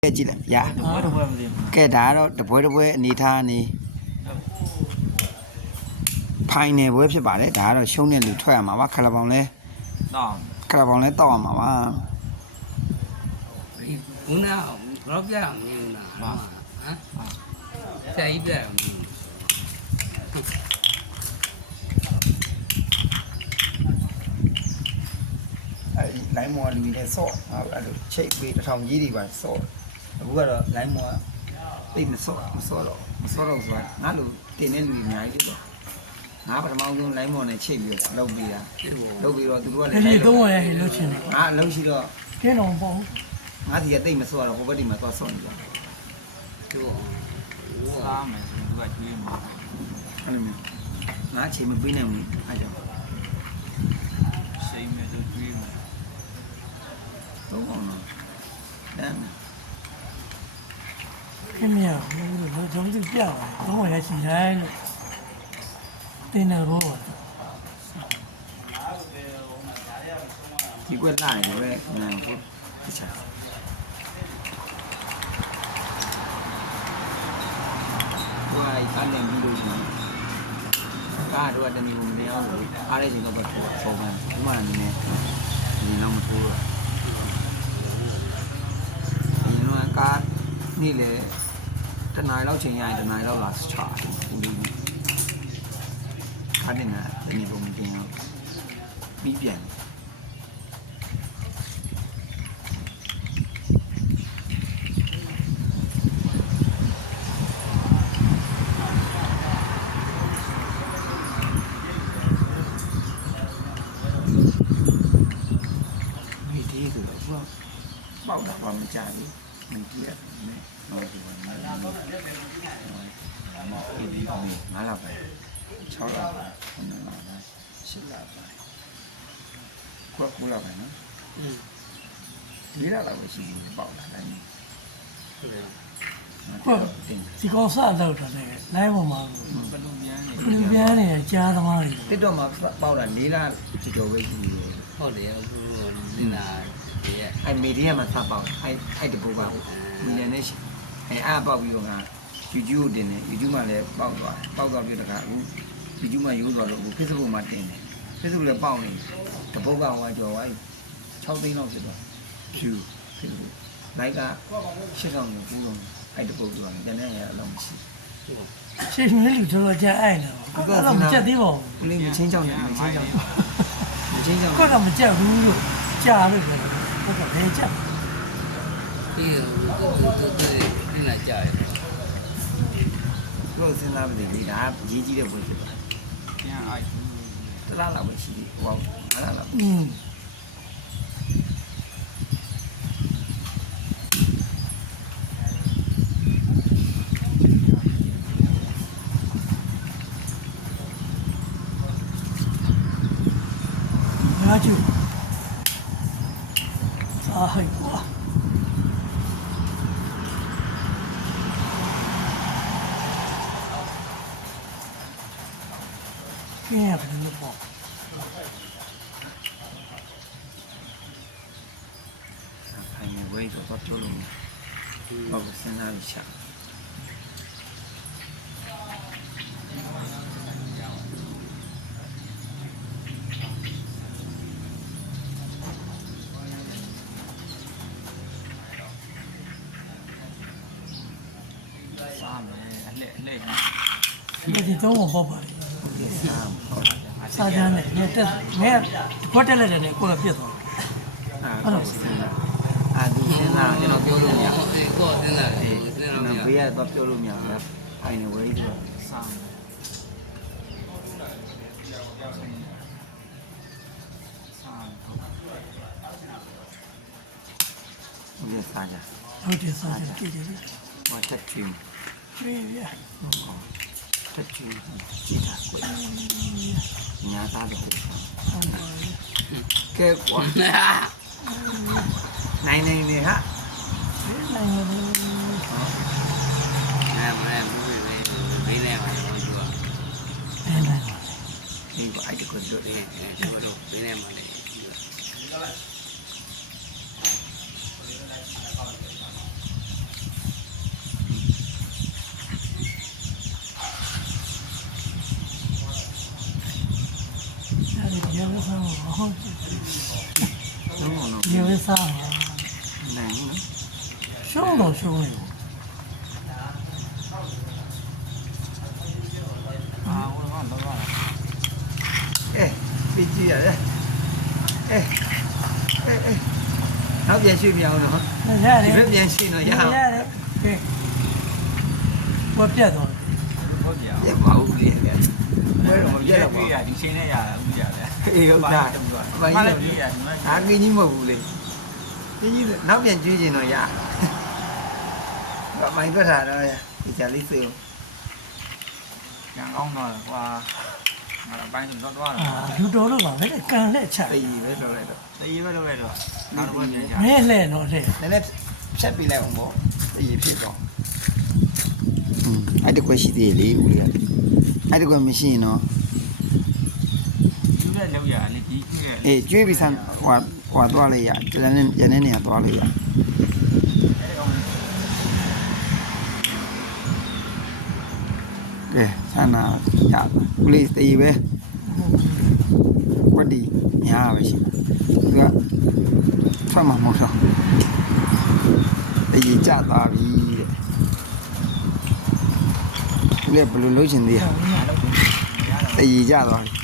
ကြည့်လိုက်ရကဲဒါကတော့တပွဲအနေထားနေဖိုင်နယ်ပွဲဖြစ်ပါတယ်ဒါကတော့ရှုံးတဲ့လူထွက်ရမှာပါခလပေါင်လဲတောက်ရမှာပါဦးနာတော့ပြရမင်းနာဟမ်ဆရာကြီးပြရမင်းလိုင်းမော်လူတွေနဲ့ဆော့အဲ့လိုချိတ်ပေးတစ်ထောင်ကြီးတွေပါဆော့အခုကတော့လိုင်းမော်တိတ်မဆော့တော့ဆိုတာငါလူတင်တဲ့လူတွေအများကြီးပေါ့ငါပထမဆုံးလိုင်းမော်နဲ့ချိတ်ပြီးတော့လုပ်ပြီးတော့သူတို့ကလည်းဒီတော့ရဲလို့ချင်းငါအလုပ်ရှိတော့ကျင်းတော့ပေါ့ငါဒီကတိတ်မဆော့တော့ဟိုဘက်ဒီမှာသွားဆော့နေကြတို့စားမယ်ဆိုတော့ကျွေးမှာအဲ့လိုမျိုးငါအချိန်မပေးနိုင်ဘူးအဲ့ကြောင့်စိတ်မဲ့ဆိုကျွေးမှာတော့အောင်တော့ခင်ဗျာလို့ကျွန်တော်ပြပါတော့ရဲချင်းရဲလို့တင်းနေတော့ဒီကွက်လာနေတယ်ပဲနိုင်ဘူးတခြားဝိုင်းကနေပြီးလို့ရှိရင်ကားတော့တနည်းမနေအောင်လို့အားရခြင်းတော့ပဲပုံမှန်ဥမာအနေနဲ့ဒီလောက်မထိုးတော့ဒီတော့ကားနေ့လေတနားလောက်ချိန်ရရင်တနားလောက်လာချာခါနေနာတနည်းပုံမတင်အောင်ပြီးပြန်ပေါက်တာဘာမကြဘူးမကြည့်ရဘူးနော်ဒီမှာငါလာပဲ6လပဲ9လပဲ8လပဲခွက်ကူလာပဲနော်ဒီရလာပဲရှိတယ်ပေါက်တာလည်းဟုတ်ဒီကောင်စားတော့တယ်လိုင်းပေါ်မှာဘလူမြန်းနေဘလူပြန်းနေကြားသမားတွေတစ်တော့မှာပေါက်တာ4လကြော်ပဲရှိတယ်ဟုတ်တယ်အခုဒီနာအဲ့မီဒီယာမှာစပေါက်အဲ့တကူပါမီလန်နဲ့အဲ့ပေါက်ပြီးတော့က YouTube တင်တယ် YouTube မှာလည်းပေါက်သွားပြီးတော့ကအခု YouTube မှာရိုးသွားတော့အခု Facebook မှာတင်တယ် Facebook လည်းပေါက်နေတပုတ်ကဟိုကျော်သွားပြီ6သိန်းလောက်ဖြစ်သွားဖြူ like က8000ကိုပို့တော့အဲ့တပုတ်သွားတယ်တနေ့ရအလုံးမရှိရှေ့မင်းလူတော်ကြအိုက်နေတော့အဲ့တော့မကြက်သေးပါဘူးဦးလေးမချင်းချောင်းနေမချင်းချောင်းကိုတော့မကြက်ဘူးလို့ကြားလို့ပြောတယ်ဟုတ်ကဲ့လဲကြက်ဒီဒီနာကြားရတယ်ကိုယ်စဉ်းစားမသိဘူးဒါရေးကြီးတဲ့ပွဲဖြစ်သွားပြန်အိုက်တလားလောက်ပဲရှိတယ်ဟောငါလားငါကျူအာဟိုကဲဘယ်လိုပေါ့ဖိုင်ဝေးတော့ပြောလို့ဟုတ်စဉ်းစားရချာစားမယ်အလှဒီတော့ပေါ့ပါလေစားကြတယ်နဲ့တက်နဲ့ဘတ်တက်လက်တယ်နဲ့ကိုယ်တော့ပြတ်သွားအဲ့လိုသူစဉ်းစားကျွန်တော်ပြောလို့မရကိုစဉ်းစားတယ်ကျွန်တော်ဘေးကတော့ပြောလို့မရဘူးဖိုင်ဝေးတော့စားမယ်ဒီစားကြဟုတ်တယ်စားကြကြည့်တယ်ဟောတက်ချင်ပြေးရတက်ချင်ကြည့်တာကိုညာသားတော့ကဲကွာနိုင်နေဟာနိုင်နေအဲ့ဘေးနဲ့မှာတော့သူကအဲ့ဒါဒီကအဲ့ဒီကိုတို့တယ်တို့ဘေးနဲ့မှာလေစားမှာနိုင်ဘူးနော်ရှုံးတော့ရှုံးနေအာဝင်တော့တော့ပြီးကြည့်ရတယ်နောက်ပြန်ရွှေ့ပြအောင်နော်ရတယ်ဒီဘက်ပြန်ရွှေ့တော့ရအောင်ရတယ်ကဲဘာပြတ်သွားလဲဟုတ်ကြပြပါဦးလေဘယ်တော့မပြတော့ပါပြရဒီချင်းနဲ့ရတာဥကြတယ်အေးဟုတ်တာဘာဘာကြီးလဲလဲပြရဒီမှာအားကင်းကြီးမဟုတ်ဘူးလေကြီးနောက်ပြန်ကျွေးကျင်တော့ရဘာမိုင်းပြထားတော့ဒီကြလေးစေးညောင်းကောင်းတော့ဟွာငါပိုင်းတော့တော့လူတော်လို့ပါပဲကန်လက်ချတည်ပဲတော့လိုက်တော့တေးပဲတော့ပဲတော့နောက်တော့ပြန်ကြမင်းလှဲ့တော့လှဲ့နည်းနည်းဖြတ်ပြလိုက်အောင်ပေါ့တည်ဖြစ်တော့အဲ့တကွရှိသေးလေဦးလေးအဲ့တကွမရှိရင်တော့သူလည်းလောက်ရလေဒီရဲ့အေးကျွေးပြီးဆန်းဟွာသွားလိုက်ရကျန်တဲ့ရတဲ့နေရာသွားလိုက်ရကဲဆန္ဒရဦးလေးတည်ပဲဝတ်ဒီညာပဲရှိသူကထွက်မှာမဟုတ်တော့တည်ကြသွားပြီတဲ့ဦးလေးဘယ်လိုလုပ်ချင်သေးလဲတည်ကြသွားပြီ